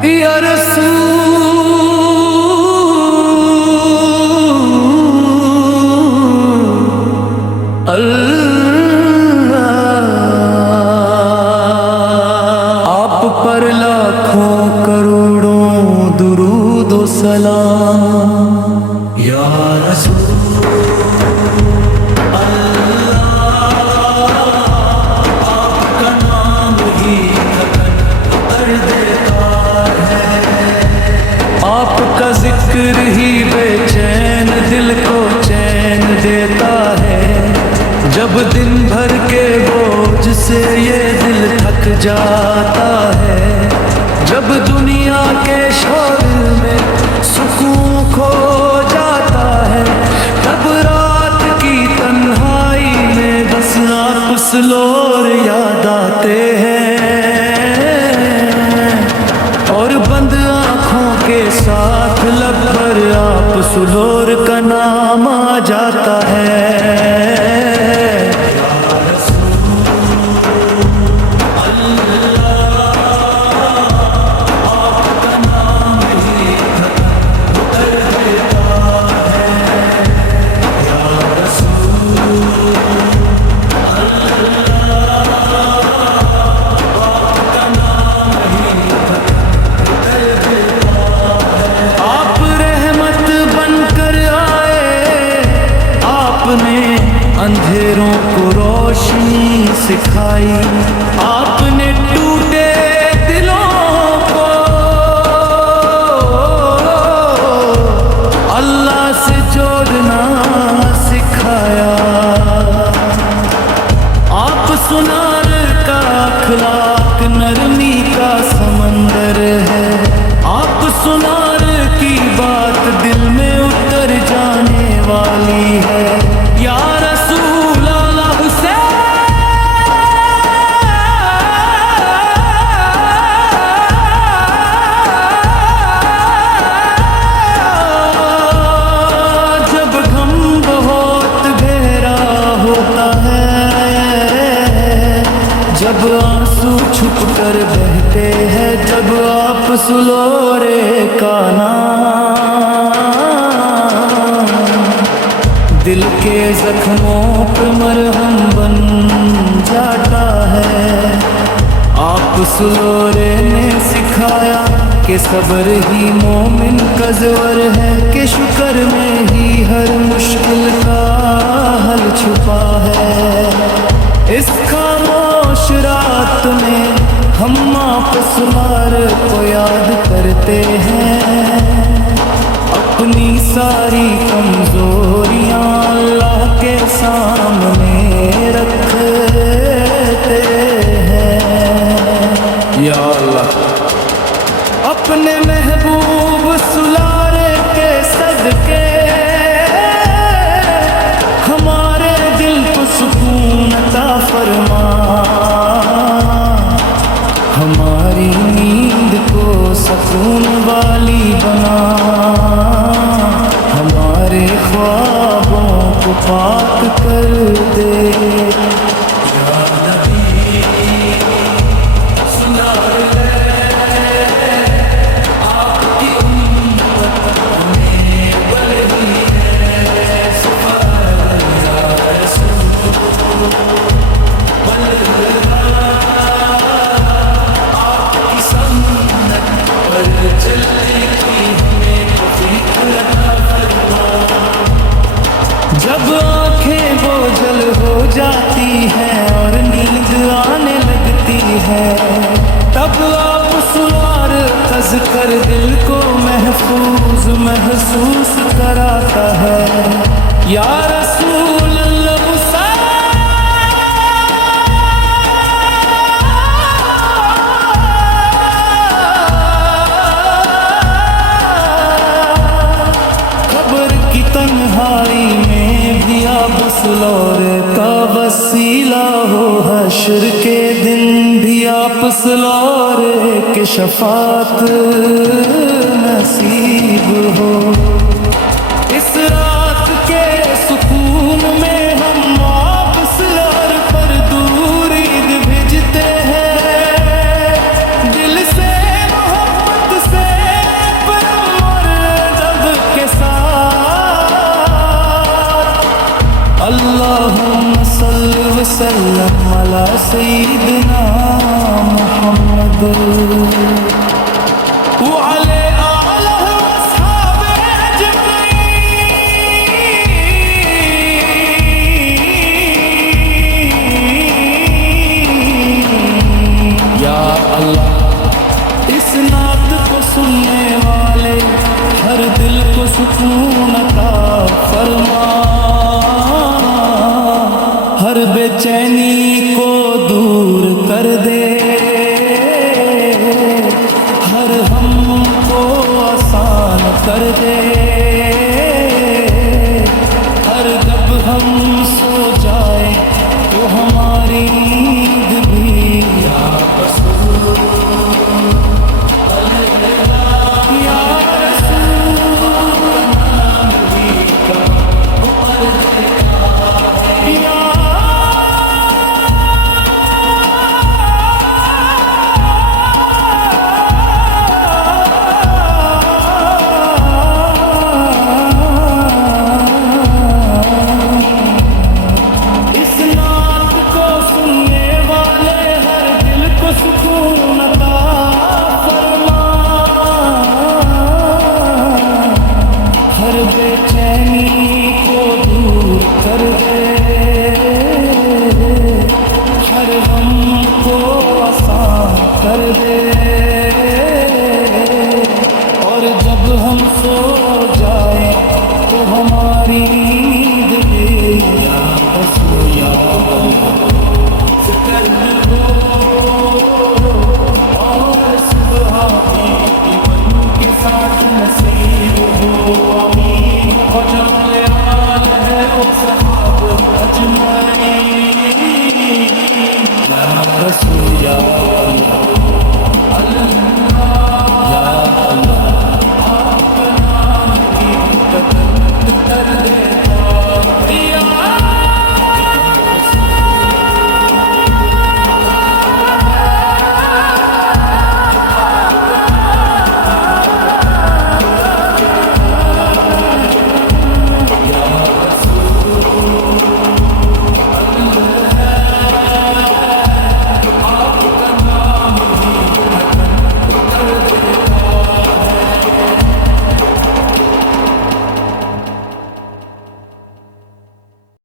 یا رسول اللہ، آپ پر لاکھوں کروڑوں درود و سلام۔ یا رسول ذکر ہی بے چین دل کو چین دیتا ہے، جب دن بھر کے بوجھ سے یہ دل تھک جاتا ہے، جب دنیا کے شور میں سکون کھو جاتا ہے، تب رات کی تنہائی میں بس آپ سلور یاد آتے ہیں، اور بند آنکھوں کے ساتھ لب پر آپ سلور کا نام آ جاتا ہے۔ اندھیروں کو روشنی سکھائی، آپ نے ٹوٹے دلوں کو اللہ سے جوڑنا سکھایا، آپ سنار کا اخلاق نرمی کا سمندر ہے، آپ سنار کی بات دل میں اتر جانے والی ہے۔ یا جب آنسو چھپ کر بہتے ہیں، جب آپ سلورے کا نام دل کے زخموں پہ مرہم بن جاتا ہے، آپ سلورے نے سکھایا کہ صبر ہی مومن کا زور ہے، کہ شکر میں ہی ہر مشکل کا حل چھپا ہے۔ اس خاموش رات میں ہم آپ سلور کو یاد کرتے ہیں، اپنی ساری کمزوریاں اللہ کے سامنے رکھتے ہیں۔ یا اللہ، اپنے محبوب سلور کے صدقے ہمارے دل کو سکون عطا فرما، ہماری نیند کو سکون والی بنا، ہمارے خوابوں کو پاک کر دے۔ یا نبی سلور آپ کی امت میں بلدی ہے، یا رسول آپ کی سنت پر چلنے کی ہمیں توفیق عطا فرما۔ جب آنکھیں بوجھل ہو جاتی ہیں اور نیند آنے لگتی ہے، تب آپ سلور خز کر دل کو محفوظ محسوس کراتا ہے۔ یا رسول اللہ تنہائی میں بھی آپ سلور کا وسیلہ ہو، حشر کے دن بھی آپ سلور کے شفاعت نصیب ہو۔ اس رات کے سکون میں ہم آپ سلور وسلم علی سیدنا محمد وعلى آلہ واصحاب اجمعین یا اللہ اس نعت کو سننے والے ہر دل کو سکون عطا فرما ہر بے چینی کو دور کر دے ہر ہم کو آسان کر دے ہر جب ہم سو جائیں تو ہماری نیند بھی یا رسول یا رسول نام ہی کا یا بے چینی کو دور کر دے ہر غم کو آسان کر دے